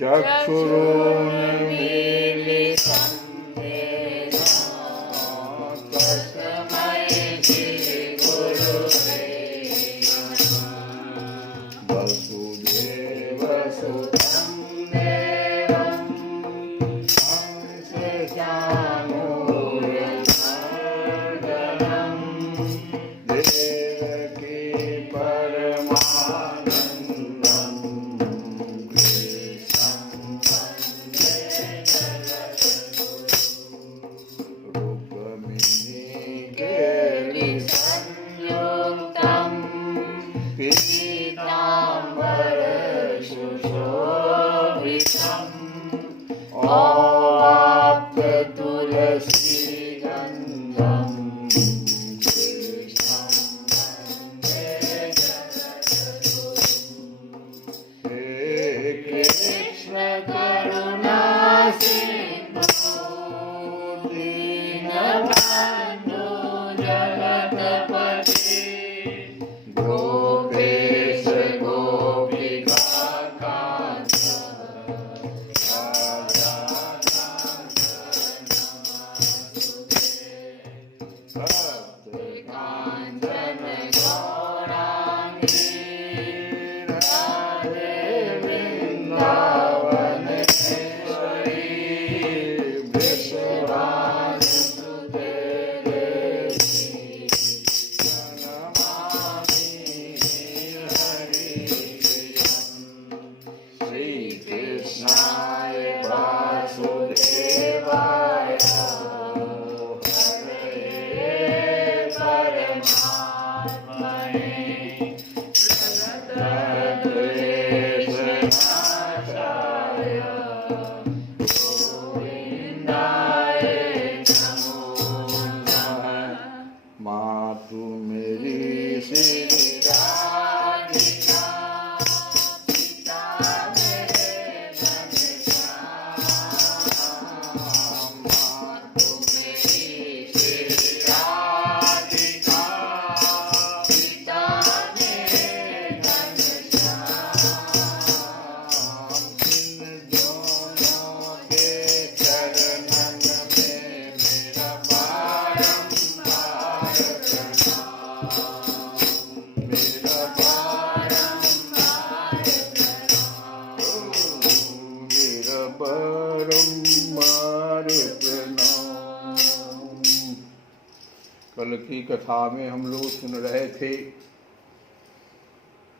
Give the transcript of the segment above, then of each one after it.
चक्षुरुन्मीलितं येन तस्मै श्रीगुरुवे नमः। वसुदेवसुतं देवं कंसचाणूरमर्दनं देवकी परमानन्दं कृष्णं वन्दे जगद्गुरुं। रुक्मिणीकेलिसंयुक्तं पीताम्बरसुशोभितम् आवाप्ततुलसीगन्धं कृष्णं वन्दे जगद्गुरुं। हे कृष्ण करुणा सिन्धु दीनबन्धु जगत्पते गोपेश गोपिकान्त भक्तकाञ्चन गौराङ्गी राधे वृन्दावनेश्वरी वृषभानुसुते देवी प्रणमामि हरिप्रियं। श्रीकृष्णाय वासुदेवाय परमात्मने प्रणतक्लेशनाशाय गोविन्दाय नमो नमः। मातु मेरी श्री राधिका पिता मेरे घनश्याम। मातु मेरी श्री राधिका पिता मेरे घनश्याम। इन दोनों के चरणन में मेरा बारंबार प्रणाम, मेरा बारंबार प्रणाम, मेरा बारंबार प्रणाम। कल की कथा में हम लोग सुन रहे थे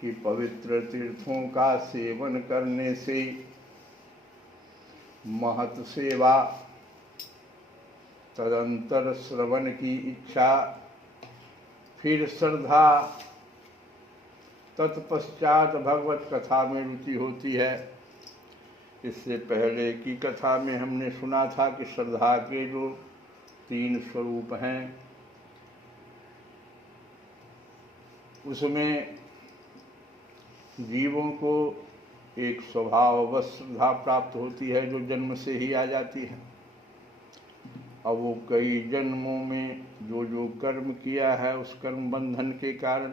कि पवित्र तीर्थों का सेवन करने से महत सेवा, तदंतर श्रवण की इच्छा, फिर श्रद्धा, तत्पश्चात भगवत कथा में रुचि होती है। इससे पहले की कथा में हमने सुना था कि श्रद्धा के जो 3 स्वरूप हैं, उसमें जीवों को एक स्वभाववश श्रद्धा प्राप्त होती है जो जन्म से ही आ जाती है। अब वो कई जन्मों में जो जो कर्म किया है उस कर्म बंधन के कारण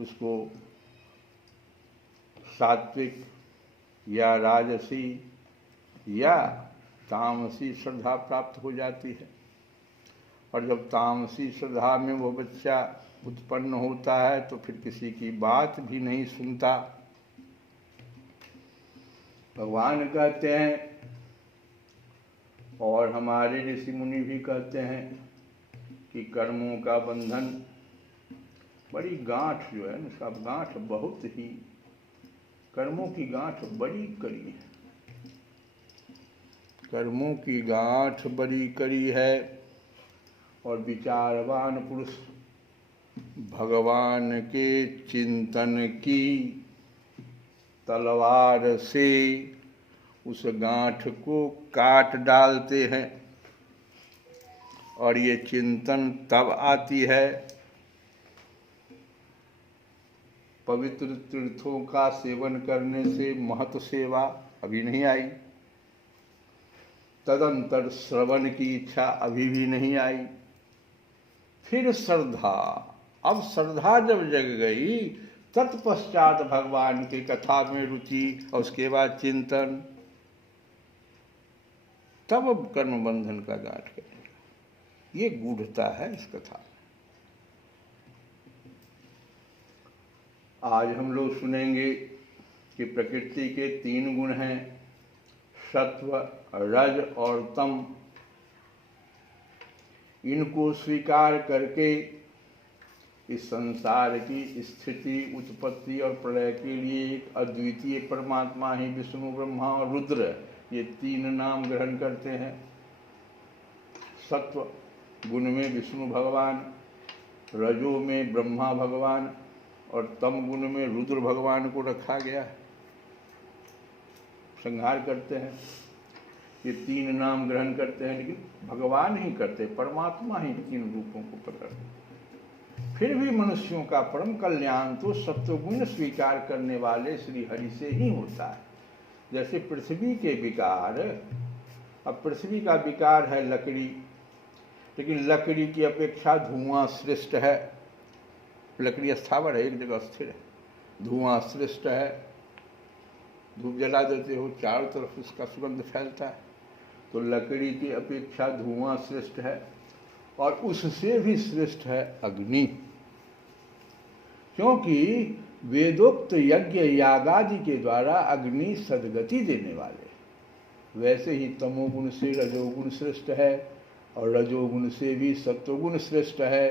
उसको सात्विक या राजसी या तामसी श्रद्धा प्राप्त हो जाती है। और जब तामसी श्रद्धा में वो बच्चा उत्पन्न होता है तो फिर किसी की बात भी नहीं सुनता। भगवान कहते हैं और हमारे ऋषि मुनि भी कहते हैं कि कर्मों का बंधन बड़ी गांठ जो है ना, उसका गांठ बहुत ही, कर्मों की गांठ बड़ी कड़ी है, कर्मों की गांठ बड़ी कड़ी है। और विचारवान पुरुष भगवान के चिंतन की तलवार से उस गांठ को काट डालते हैं। और ये चिंतन तब आती है पवित्र तीर्थों का सेवन करने से। महत सेवा अभी नहीं आई, तदंतर श्रवण की इच्छा अभी भी नहीं आई, फिर श्रद्धा। अब श्रद्धा जब जग गई तत्पश्चात भगवान की कथा में रुचि और उसके बाद चिंतन, तब अब कर्म बंधन का गांठ करेगा। ये गूढ़ता है इस कथा में। आज हम लोग सुनेंगे कि प्रकृति के 3 गुण हैं, सत्व, रज और तम। इनको स्वीकार करके इस संसार की स्थिति, उत्पत्ति और प्रलय के लिए एक अद्वितीय परमात्मा ही विष्णु, ब्रह्मा और रुद्र, ये 3 नाम ग्रहण करते हैं। सत्व गुण में विष्णु भगवान, रजो में ब्रह्मा भगवान और तम गुण में रुद्र भगवान को रखा गया है, संहार करते हैं। ये 3 नाम ग्रहण करते हैं, लेकिन भगवान ही करते, परमात्मा ही 3 रूपों को पकड़ते। फिर भी मनुष्यों का परम कल्याण तो सत्वगुण स्वीकार करने वाले श्री हरि से ही होता है। जैसे पृथ्वी के विकार, अब पृथ्वी का विकार है लकड़ी, लेकिन लकड़ी की अपेक्षा धुआं श्रेष्ठ है। लकड़ी स्थावर है, एक जगह स्थिर है, धुआं श्रेष्ठ है। धूप जला देते हो, चारों तरफ उसका सुगंध फैलता है, तो लकड़ी की अपेक्षा धुआं श्रेष्ठ है। और उससे भी श्रेष्ठ है अग्नि, क्योंकि वेदोक्त यज्ञ यागादि के द्वारा अग्नि सद्गति देने वाले। वैसे ही तमोगुण से रजोगुण श्रेष्ठ है और रजोगुण से भी सत्वगुण श्रेष्ठ है,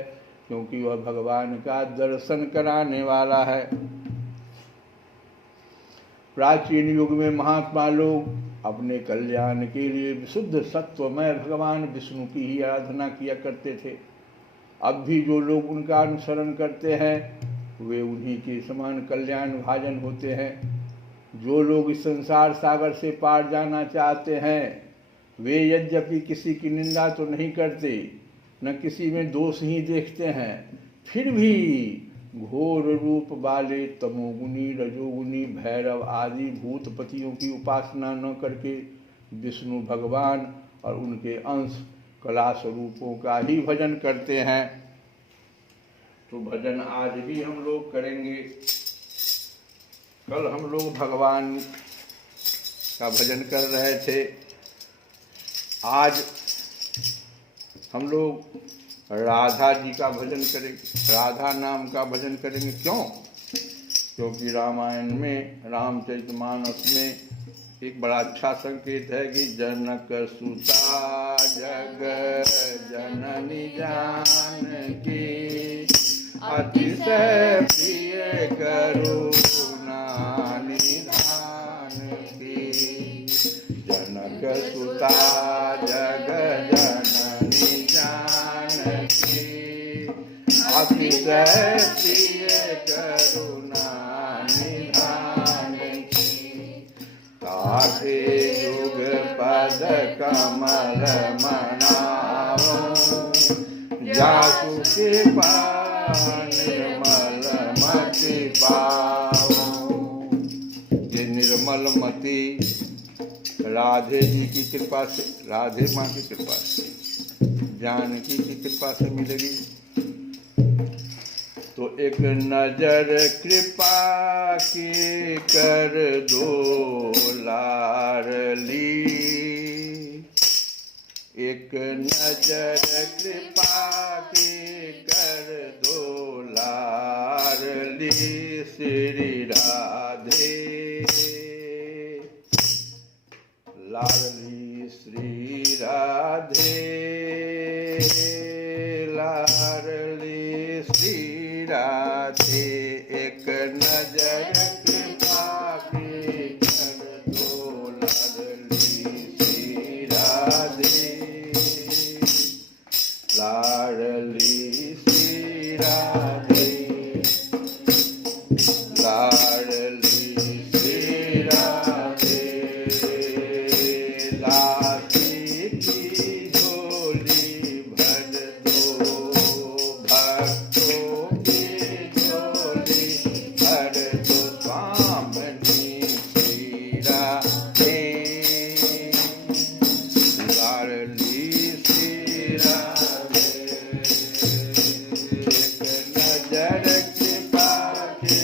क्योंकि वह भगवान का दर्शन कराने वाला है। प्राचीन युग में महात्मा लोग अपने कल्याण के लिए विशुद्ध सत्वमय भगवान विष्णु की ही आराधना किया करते थे। अब भी जो लोग उनका अनुसरण करते हैं वे उन्हीं के समान कल्याण भाजन होते हैं। जो लोग इस संसार सागर से पार जाना चाहते हैं वे यद्यपि किसी की निंदा तो नहीं करते, न किसी में दोष ही देखते हैं, फिर भी घोर रूप वाले तमोगुनी, रजोगुनी, भैरव आदि भूतपतियों की उपासना न करके विष्णु भगवान और उनके अंश कला स्वरूपों का ही भजन करते हैं। तो भजन आज भी हम लोग करेंगे। कल हम लोग भगवान का भजन कर रहे थे, आज हम लोग राधा जी का भजन करेंगे, राधा नाम का भजन करेंगे। क्यों? क्योंकि रामायण में, रामचरितमानस में एक बड़ा अच्छा संकेत है कि जनक सुता जग जननी जानकी अतिशय प्रिय करुणा निधान की। जनक सुता जग जननी जानकी अतिशय प्रिय करुणा निधान की। ताके युग पद कमल मनाओ जासु के निर्मल मति पाओ। ये निर्मल मति राधे जी की कृपा से, राधे माँ की कृपा से, जानकी की कृपा से मिलेगी। तो एक नजर कृपा की कर दो लाडली, एक नजर कृपा की कर दो लाडली श्री राधे, लाडली श्री राधे, लाडली श्री राधे। एक नजर कृपा की कर दो लाडली श्री राधे, लाडली श्री राधे, लाडली श्री राधे। लाठी की झोली भर दो भक्तों की झोली भर दो स्वामी श्री राधे, लाडली श्री राधे। एक नजर कृपा की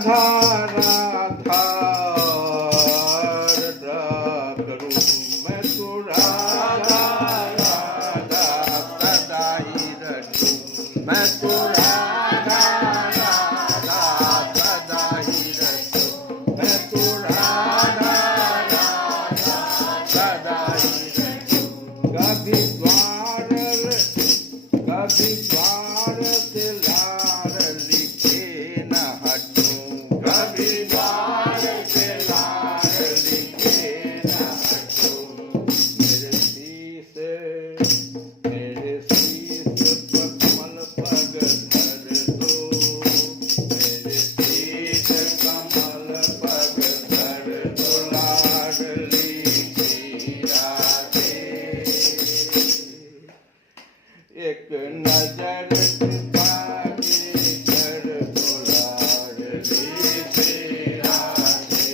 राधा राधा करूं मैं तो राधा राधा सदा ही रखूं मैं तो राधा राधा सदा ही रखूं मैं तो राधा राधा सदा ही रखूं कभी द्वार से लार लिखे न हटूं कभी द्वार से लार लिखे न हटूं मेरे शीश पर कमल पग धर दो मेरे शीश कमल पग धर दो लाडली राधे एक नजर पाके कर दो लाडली राधे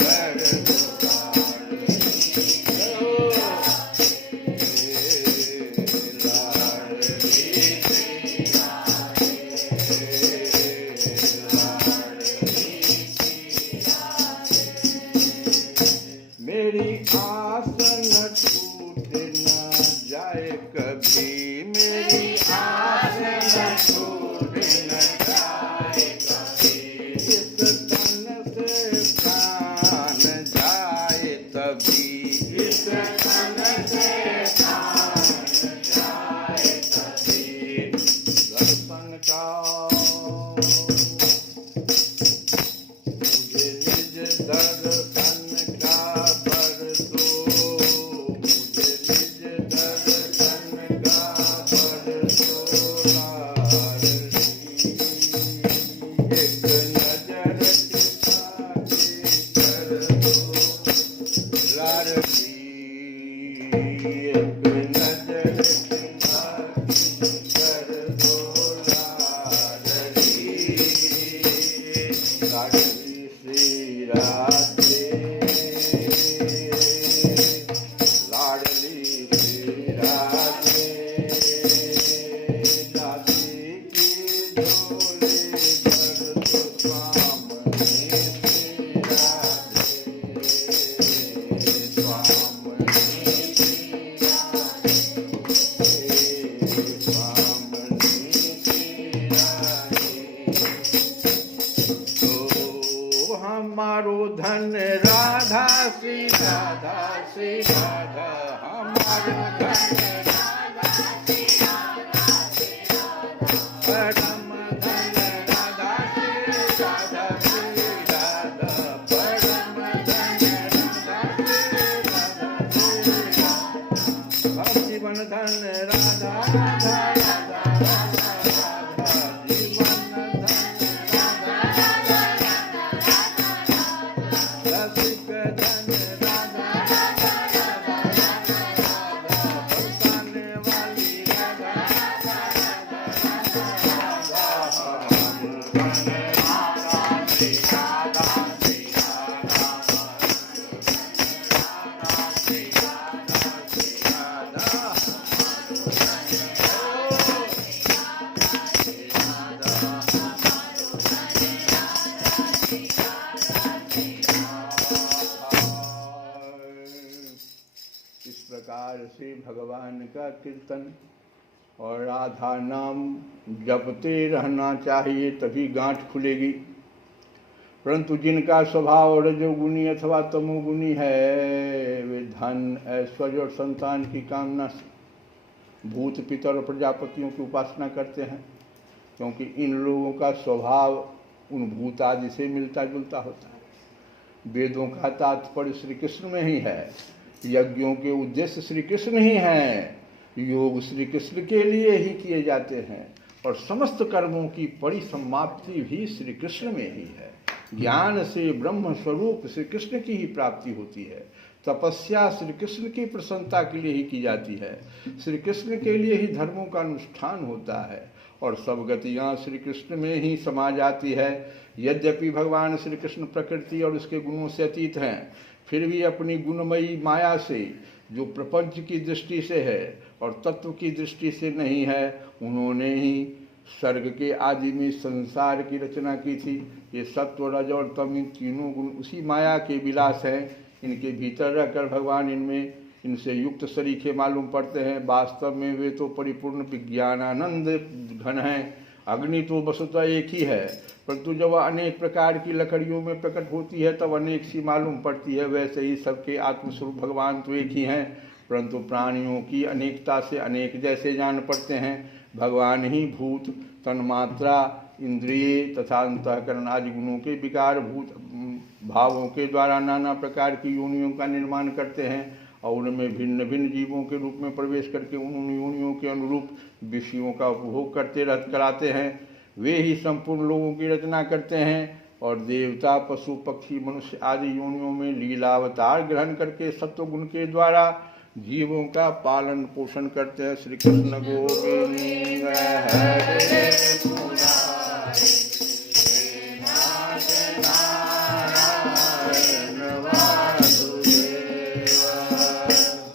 कर दो मेरी आस न टूट न जाए कभी मेरी आस न टूट न जाए कभी इस तन से प्राण जाए तभी इस तन से प्राण जाए तभी दर्शन का मुझे निज दर्शन का बर दो मुझे निज दर्शन का बर दो लाडली एक नजर टिपा के कर दो लाडली एक नजर टिपा के कर दो लाडली लाडली श्री राधे लाडली श्री राधे राधे की झोली भर दो स्वामी श्री राधे स्वामी श्री राधे स्वामी श्री राधे तो हमारो धन राधा श्री राधा हमारो धन राधा श्री राधा परम धन राधा श्री राधा परम धन राधा श्री राधा जीवन धन राधा राधा राधा जीवन धन राधा रसिक धन राधा बरसाने वाली राधा इस प्रकार से भगवान का कीर्तन और राधा नाम जपते रहना चाहिए, तभी गांठ खुलेगी। परंतु जिनका स्वभाव रजोगुणी अथवा तमोगुणी है, वे धन, ऐश्वर्य और संतान की कामना से भूत, पितर और प्रजापतियों की उपासना करते हैं, क्योंकि इन लोगों का स्वभाव उन भूत आदि से मिलता जुलता होता है। वेदों का तात्पर्य श्री कृष्ण में ही है, यज्ञों के उद्देश्य श्री कृष्ण ही हैं, योग श्री कृष्ण के लिए ही किए जाते हैं, और समस्त कर्मों की परिसमाप्ति भी श्री कृष्ण में ही है। ज्ञान से ब्रह्म स्वरूप श्री कृष्ण की ही प्राप्ति होती है। तपस्या श्री कृष्ण की प्रसन्नता के लिए ही की जाती है, श्री कृष्ण के लिए ही धर्मों का अनुष्ठान होता है, और सब गतियाँ श्री कृष्ण में ही समा जाती है। यद्यपि भगवान श्री कृष्ण प्रकृति और उसके गुणों से अतीत हैं, फिर भी अपनी गुणमयी माया से, जो प्रपंच की दृष्टि से है और तत्व की दृष्टि से नहीं है, उन्होंने ही सर्ग के आदि में संसार की रचना की थी। ये सत्व रज और तम इन तीनों गुण उसी माया के विलास हैं। इनके भीतर रहकर भगवान इनसे युक्त सरीखे मालूम पड़ते हैं। वास्तव में वे तो परिपूर्ण विज्ञानानंद घन हैं। अग्नि तो वस्तुतः एक ही है, परंतु जब वह अनेक प्रकार की लकड़ियों में प्रकट होती है तब अनेक सी मालूम पड़ती है। वैसे ही सबके आत्मस्वरूप भगवान तो एक ही हैं, परंतु प्राणियों की अनेकता से अनेक जैसे जान पड़ते हैं। भगवान ही भूत, तन्मात्रा, इंद्रिय तथा अंतःकरण आदि गुणों के विकार भूत भावों के द्वारा नाना प्रकार की योनियों का निर्माण करते हैं और उनमें भिन्न भिन्न जीवों के रूप में प्रवेश करके उन योनियों के अनुरूप विषयों का उपभोग कराते हैं। वे ही संपूर्ण लोगों की रचना करते हैं और देवता, पशु, पक्षी, मनुष्य आदि योनियों में लीलावतार ग्रहण करके सत्वगुण के द्वारा जीवों का पालन पोषण करते हैं। श्री कृष्ण गोविंद हरे।